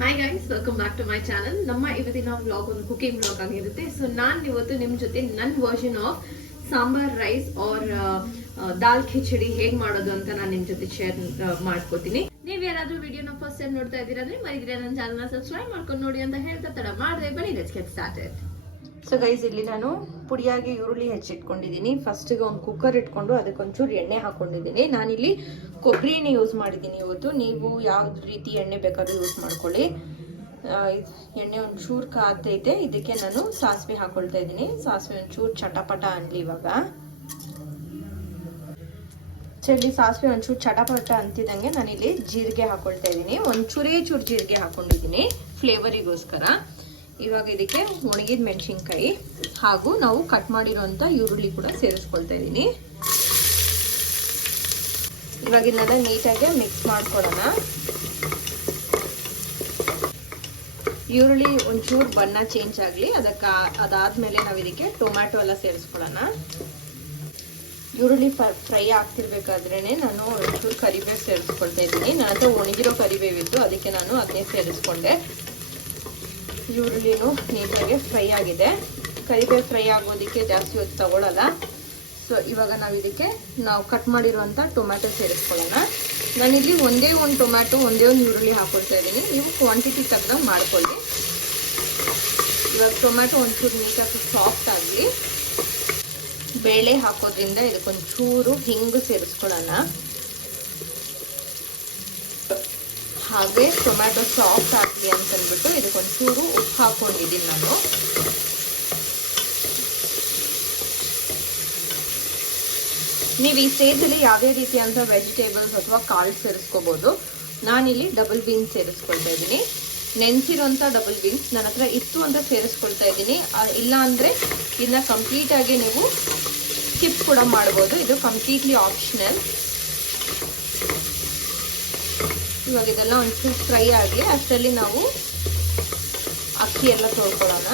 Hi guys welcome back to my channel ನಮ್ಮ ಇವತ್ತಿನ vlog ಒಂದು ಕುಕಿಂಗ್ ವ್ಲಾಗ್ ಆಗಿರುತ್ತೆ. ಸೊ ನಾನು ಇವತ್ತು ನಿಮ್ಮ ಜೊತೆ ನನ್ನ version of sambar rice or dal khichdi ಹೇಗ್ ಮಾಡೋದು ಅಂತ ನಾನು ನಿಮ್ ಜೊತೆ ಶೇರ್ ಮಾಡ್ಕೋತೀನಿ. ನೀವ್ ಯಾರಾದ್ರೂ ವಿಡಿಯೋನ ಫಸ್ಟ್ ಟೈಮ್ ನೋಡ್ತಾ ಇದ್ದೀರಾ ಅಂದ್ರೆ ಮರಿದ್ರೆ ನನ್ನ ಚಾನಲ್ನ ಸಬ್ಸ್ಕ್ರೈಬ್ ಮಾಡ್ಕೊಂಡು ನೋಡಿ ಅಂತ ಹೇಳ್ತಾ ತಡ ಮಾಡಿದ್ರೆ ಬನ್ನಿ let's get started so guys ಇಲ್ಲಿ ನಾನು ಪುಡಿಯಾಗಿ ಈರುಳ್ಳಿ ಹೆಚ್ಚಿಟ್ಕೊಂಡಿದ್ದೀನಿ. ಫಸ್ಟಿಗೆ ಒಂದು ಕುಕ್ಕರ್ ಇಟ್ಕೊಂಡು ಅದಕ್ಕೆ ಒಂಚೂರು ಎಣ್ಣೆ ಹಾಕೊಂಡಿದ್ದೀನಿ. ನಾನಿಲ್ಲಿ ಕೊಬ್ಬರಿ ಎಣ್ಣೆ ಯೂಸ್ ಮಾಡಿದ್ದೀನಿ ಇವತ್ತು. ನೀವು ಯಾವ ರೀತಿ ಎಣ್ಣೆ ಬೇಕಾದ್ರೂ ಯೂಸ್ ಮಾಡ್ಕೊಳ್ಳಿ. ಎಣ್ಣೆ ಒಂಚೂರು ಕಾತೈತೆ. ಇದಕ್ಕೆ ನಾನು ಸಾಸಿವೆ ಹಾಕೊಳ್ತಾ ಇದ್ದೀನಿ. ಸಾಸಿವೆ ಒಂಚೂರು ಚಟಪಟ ಅನ್ಲಿ ಇವಾಗ. ಚಳಿ ಸಾಸಿವೆ ಒಂಚೂರು ಚಟಪಟ ಅಂತಿದ್ದಂಗೆ ನಾನಿಲ್ಲಿ ಜೀರಿಗೆ ಹಾಕೊಳ್ತಾ ಇದ್ದೀನಿ. ಒಂಚೂರೇ ಚೂರು ಜೀರಿಗೆ ಹಾಕೊಂಡಿದ್ದೀನಿ. ಫ್ಲೇವರಿಗೋಸ್ಕರ ಇವಾಗ ಇದಕ್ಕೆ ಒಣಗಿದ ಮೆಣಸಿನ್ಕಾಯಿ ಹಾಗೂ ನಾವು ಕಟ್ ಮಾಡಿರೋಂಥ ಈರುಳ್ಳಿ ಕೂಡ ಸೇರಿಸ್ಕೊಳ್ತಾ ಇದ್ದೀನಿ. ಇವಾಗ ಇದನ್ನೆಲ್ಲ ನೀಟಾಗಿ ಮಿಕ್ಸ್ ಮಾಡ್ಕೊಳ್ಳೋಣ ಈರುಳ್ಳಿ ಒಂಚೂರು ಬಣ್ಣ ಚೇಂಜ್ ಆಗಲಿ, ಅದಕ್ಕೆ ಅದಾದ್ಮೇಲೆ ನಾವು ಇದಕ್ಕೆ ಟೊಮ್ಯಾಟೊ ಎಲ್ಲ ಸೇರಿಸ್ಕೊಳ್ಳೋಣ ಈರುಳ್ಳಿ ಫ್ರೈ ಆಗ್ತಿರ್ಬೇಕಾದ್ರೇ ನಾನು ಒಂಚೂರು ಕರಿಬೇವು ಸೇರಿಸ್ಕೊಳ್ತಾ ಇದ್ದೀನಿ. ನನ್ನ ಹತ್ರ ಒಣಗಿರೋ ಕರಿಬೇವಿತ್ತು, ಅದಕ್ಕೆ ನಾನು ಅದನ್ನೇ ಸೇರಿಸ್ಕೊಂಡೆ. ಈರುಳ್ಳಿನೂ ನೀಟಾಗಿ ಫ್ರೈ ಆಗಿದೆ. ಕರಿಬೇವು ಫ್ರೈ ಆಗೋದಕ್ಕೆ ಜಾಸ್ತಿ ಹೊತ್ತು ತಗೊಳ್ಳಲ್ಲ ಸೊ ಇವಾಗ ನಾವು ಇದಕ್ಕೆ ನಾವು ಕಟ್ ಮಾಡಿರುವಂಥ ಟೊಮ್ಯಾಟೊ ಸೇರಿಸ್ಕೊಳ್ಳೋಣ. ನಾನಿಲ್ಲಿ ಒಂದೇ ಒಂದು ಟೊಮ್ಯಾಟೊ, ಒಂದೇ ಒಂದು ಈರುಳ್ಳಿ ಹಾಕೊಳ್ತಾ ಇದ್ದೀನಿ. ನೀವು ಕ್ವಾಂಟಿಟಿ ತಕ್ಕಂಗೆ ಮಾಡ್ಕೊಳ್ಳಿ. ಇವಾಗ ಟೊಮ್ಯಾಟೊ ಒಂಚೂರು ನೀಟಾಗಿ ಸಾಫ್ಟ್ ಆಗಲಿ. ಬೇಳೆ ಹಾಕೋದ್ರಿಂದ ಇದಕ್ಕೊಂಚೂರು ಹಿಂಗು ಸೇರಿಸ್ಕೊಳ್ಳೋಣ. ಹಾಗೆ ಟೊಮ್ಯಾಟೊ ಸಾಫ್ಟ್ ಆಗಲಿ ಅಂತಂದ್ಬಿಟ್ಟು ಇದಕ್ಕೊಂಚೂರು ಉಪ್ಪು ಹಾಕೊಂಡಿದ್ದೀನಿ ನಾನು. ನೀವು ಈ ಸ್ಟೇಜಲ್ಲಿ ಯಾವುದೇ ರೀತಿಯಾದಂಥ ವೆಜಿಟೇಬಲ್ಸ್ ಅಥವಾ ಕಾಳು ಸೇರಿಸ್ಕೋಬೋದು. ನಾನಿಲ್ಲಿ ಡಬಲ್ ಬೀನ್ಸ್ ಸೇರಿಸ್ಕೊಳ್ತಾ ಇದ್ದೀನಿ. ನೆನೆಸಿರೋಂಥ ಡಬಲ್ ಬೀನ್ಸ್ ನನ್ನ ಹತ್ರ ಇತ್ತು ಅಂತ ಸೇರಿಸ್ಕೊಳ್ತಾ ಇದ್ದೀನಿ. ಇಲ್ಲ ಅಂದರೆ ಇದನ್ನ ಕಂಪ್ಲೀಟಾಗಿ ನೀವು ಸ್ಕಿಪ್ ಕೂಡ ಮಾಡ್ಬೋದು. ಇದು ಕಂಪ್ಲೀಟ್ಲಿ ಆಪ್ಷನಲ್ ಇವಾಗ ಇದೆಲ್ಲ ಒಂಚೂರು ಫ್ರೈ ಆಗಿ ಅಷ್ಟರಲ್ಲಿ ನಾವು ಅಕ್ಕಿ ಎಲ್ಲ ತೊಳ್ಕೊಳ್ಳೋಣ.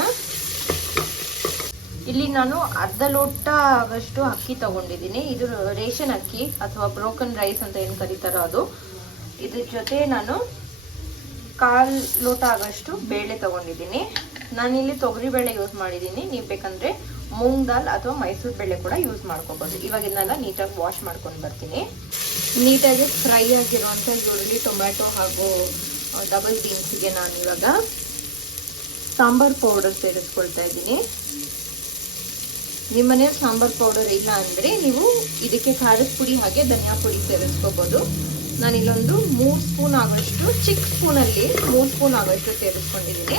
ಇಲ್ಲಿ ನಾನು ಅರ್ಧ ಲೋಟ ಆಗಷ್ಟು ಅಕ್ಕಿ ತಗೊಂಡಿದ್ದೀನಿ. ಇದು ರೇಷನ್ ಅಕ್ಕಿ ಅಥವಾ ಬ್ರೋಕನ್ ರೈಸ್ ಅಂತ ಏನು ಕರೀತಾರೋ ಅದು. ಇದ್ರ ಜೊತೆ ನಾನು ಕಾಲು ಲೋಟ ಆಗಷ್ಟು ಬೇಳೆ ತಗೊಂಡಿದ್ದೀನಿ. ಇಲ್ಲಿ ತೊಗರಿ ಬೇಳೆ ಯೂಸ್ ಮಾಡಿದ್ದೀನಿ. ನೀವು ಬೇಕಂದ್ರೆ ಮೂಂಗ್ ದಾಲ್ ಅಥವಾ ಮೈಸೂರು ಬೇಳೆ ಕೂಡ ಯೂಸ್ ಮಾಡ್ಕೋಬೋದು. ಇವಾಗ ಇದನ್ನೆಲ್ಲ ನೀಟಾಗಿ ವಾಶ್ ಮಾಡ್ಕೊಂಡು ಬರ್ತೀನಿ. ನೀಟಾಗಿ ಫ್ರೈ ಆಗಿರುವಂಥ ಈರುಳ್ಳಿ, ಟೊಮ್ಯಾಟೊ ಹಾಗೂ ಡಬಲ್ ಬೀನ್ಸ್ಗೆ ನಾನು ಇವಾಗ ಸಾಂಬಾರ್ ಪೌಡರ್ ಸೇರಿಸ್ಕೊಳ್ತಾ ಇದ್ದೀನಿ. ನಿಮ್ಮ ಮನೆಯಲ್ಲಿ ಸಾಂಬಾರ್ ಪೌಡರ್ ಇಲ್ಲ ಅಂದರೆ ನೀವು ಇದಕ್ಕೆ ಖಾರದ ಪುಡಿ ಹಾಗೆ ಧನಿಯಾ ಪುಡಿ ಸೇರಿಸ್ಕೋಬೋದು ನಾನು ಇಲ್ಲೊಂದು ಮೂರು ಸ್ಪೂನ್ ಆಗೋಷ್ಟು ಚಿಕ್ಕ ಸ್ಪೂನಲ್ಲಿ ಮೂರು ಸ್ಪೂನ್ ಆಗೋಷ್ಟು ಸೇರಿಸ್ಕೊಂಡಿದ್ದೀನಿ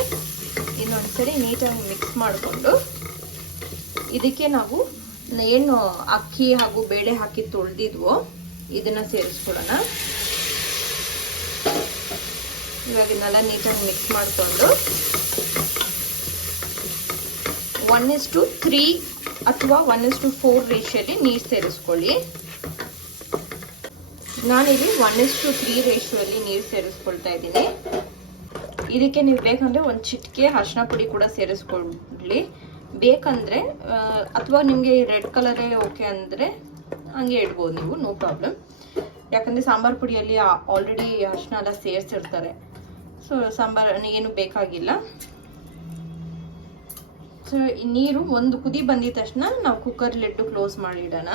ಇನ್ನೊಂದ್ಸರಿ ನೀಟಾಗಿ ಮಿಕ್ಸ್ ಮಾಡಿಕೊಂಡು ಇದಕ್ಕೆ ನಾವು ಏನು ಅಕ್ಕಿ ಹಾಗೂ ಬೇಳೆ ಹಾಕಿ ತೊಳೆದಿದ್ವೋ ಇದನ್ನ ಸೇರಿಸ್ಕೊಳ್ಳೋಣ. ಇವಾಗ ಇದನ್ನೆಲ್ಲ ನೀಟಾಗಿ ಮಿಕ್ಸ್ ಮಾಡಿಕೊಂಡು. ಒನ್ ಇಸ್ ಟು ತ್ರೀ ಅಥವಾ ಒನ್ ಇಸ್ ಟು ಫೋರ್ ರೇಷಿಯಲ್ಲಿ ನೀರು ಸೇರಿಸ್ಕೊಳ್ಳಿ. ನಾನಿಲ್ಲಿ ಒನ್ ಇಸ್ ಟು ತ್ರೀ ರೇಷಿಯಲ್ಲಿ ನೀರು ಸೇರಿಸ್ಕೊಳ್ತಾ ಇದ್ದೀನಿ. ಇದಕ್ಕೆ ನೀವು ಬೇಕಂದ್ರೆ ಒಂದು ಚಿಟಿಕೆ ಅರಿಶಿನ ಪುಡಿ ಕೂಡ ಸೇರಿಸ್ಕೊಳ್ಳಿ. ಬೇಕಂದ್ರೆ ಅಥವಾ ನಿಮಗೆ ರೆಡ್ ಕಲರೇ ಓಕೆ ಅಂದರೆ ಹಂಗೆ ಇಡ್ಬೋದು ನೀವು ನೋ ಪ್ರಾಬ್ಲಮ್ ಯಾಕಂದರೆ ಸಾಂಬಾರು ಪುಡಿಯಲ್ಲಿ ಆಲ್ರೆಡಿ ಅರ್ಶಿನ ಎಲ್ಲ ಸೇರಿಸಿರ್ತಾರೆ. ಸೊ ಸಾಂಬಾರು ಏನು ಬೇಕಾಗಿಲ್ಲ. ಸೊ ನೀರು ಒಂದು ಕುದಿ ಬಂದಿದ ತಕ್ಷಣ ನಾವು ಕುಕ್ಕರ್ ಲಿಡ್ಡು ಕ್ಲೋಸ್ ಮಾಡಿಡೋಣ.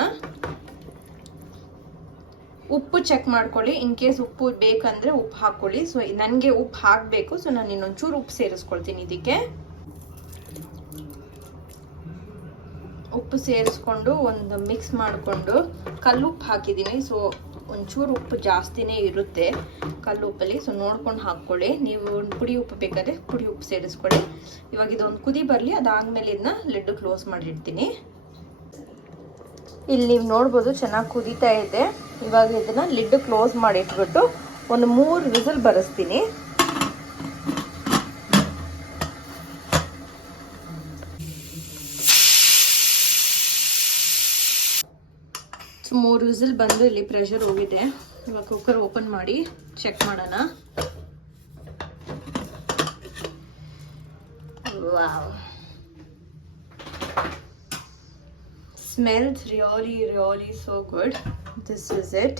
ಉಪ್ಪು ಚೆಕ್ ಮಾಡ್ಕೊಳ್ಳಿ. ಇನ್ ಕೇಸ್ ಉಪ್ಪು ಬೇಕಂದ್ರೆ ಉಪ್ಪು ಹಾಕ್ಕೊಳ್ಳಿ. ಸೊ ನನಗೆ ಉಪ್ಪು ಹಾಕಬೇಕು. ಸೊ ನಾನು ಇನ್ನೊಂಚೂರು ಉಪ್ಪು ಸೇರಿಸ್ಕೊಳ್ತೀನಿ ಇದಕ್ಕೆ. ಉಪ್ಪು ಸೇರಿಸ್ಕೊಂಡು ಒಂದು ಮಿಕ್ಸ್ ಮಾಡಿಕೊಂಡು ಕಲ್ಲುಪ್ಪು ಹಾಕಿದ್ದೀನಿ. ಸೊ ಒಂಚೂರು ಉಪ್ಪು ಜಾಸ್ತಿನೇ ಇರುತ್ತೆ ಕಲ್ಲುಪ್ಪಲ್ಲಿ ಸೊ ನೋಡ್ಕೊಂಡು ಹಾಕ್ಕೊಳ್ಳಿ. ನೀವು ಪುಡಿ ಉಪ್ಪು ಬೇಕಾದ್ರೆ ಪುಡಿ ಉಪ್ಪು ಸೇರಿಸ್ಕೊಳ್ಳಿ. ಇವಾಗ ಇದೊಂದು ಕುದಿ ಬರಲಿ. ಅದಾದ್ಮೇಲೆ ಇದನ್ನ ಲಿಡ್ಡು ಕ್ಲೋಸ್ ಮಾಡಿರ್ತೀನಿ ಇಲ್ಲಿ ನೀವು ನೋಡ್ಬೋದು ಚೆನ್ನಾಗಿ ಕುದೀತಾ ಇದೆ. ಇವಾಗ ಇದನ್ನ ಲಿಡ್ ಕ್ಲೋಸ್ ಮಾಡಿಟ್ಬಿಟ್ಟು ಒಂದು ಮೂರು ವಿಸಲ್ ಬರೆಸ್ತೀನಿ. ಸೊ ಮೂರು ವಿಸಿಲ್ ಬಂದು ಇಲ್ಲಿ ಪ್ರೆಷರ್ ಹೋಗಿದೆ. ಇವಾಗ ಕುಕ್ಕರ್ ಓಪನ್ ಮಾಡಿ ಚೆಕ್ ಮಾಡೋಣ. Wow really really so good this is it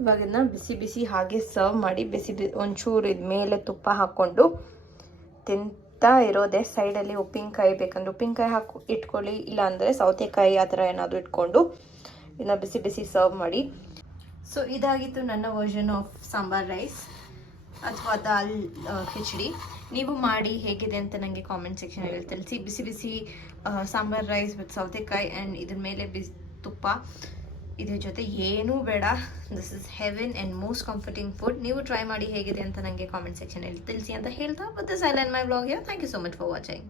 ಇವಾಗ ಇವಾಗಿನ ಬಿಸಿ ಬಿಸಿ ಹಾಗೆ ಸರ್ವ್ ಮಾಡಿ ಬಿಸಿ ಬಿ ಒಂಚೂರು ಇದು ಮೇಲೆ ತುಪ್ಪ ಹಾಕ್ಕೊಂಡು ತಿಂತಾ ಇರೋದೆ ಸೈಡಲ್ಲಿ ಉಪ್ಪಿನಕಾಯಿ ಬೇಕಂದ್ರೆ ಉಪ್ಪಿನಕಾಯಿ ಹಾಕಿ ಇಟ್ಕೊಳ್ಳಿ, ಇಲ್ಲಾಂದರೆ ಸೌತೆಕಾಯಿ ಆ ಥರ ಏನಾದರೂ ಇಟ್ಕೊಂಡು ಇದನ್ನ ಬಿಸಿ ಬಿಸಿ ಸರ್ವ್ ಮಾಡಿ. ಸೊ ಇದಾಗಿತ್ತು ನನ್ನ ವರ್ಷನ್ ಆಫ್ ಸಾಂಬಾರ್ ರೈಸ್ ಅಥವಾ ದಾಲ್ ಖಿಚಡಿ ನೀವು ಮಾಡಿ ಹೇಗಿದೆ ಅಂತ ನನಗೆ ಕಾಮೆಂಟ್ ಸೆಕ್ಷನಲ್ಲಿ ತಿಳಿಸಿ. ಬಿಸಿ ಬಿಸಿ ಸಾಂಬಾರ್ ರೈಸ್ ವಿತ್ ಸೌತೆಕಾಯಿ ಆ್ಯಂಡ್ ಇದ್ರ ಮೇಲೆ ಬಿಸಿ, ತುಪ್ಪ. ಇದ್ರ ಜೊತೆ ಏನೂ ಬೇಡ. This is heaven and most comforting food ನೀವು ಟ್ರೈ ಮಾಡಿ ಹೇಗಿದೆ ಅಂತ ನನಗೆ ಕಾಮೆಂಟ್ ಸೆಕ್ಷನಲ್ಲಿ ತಿಳಿಸಿ ಅಂತ ಹೇಳ್ತಾ but this I line my blog thank you so much for watching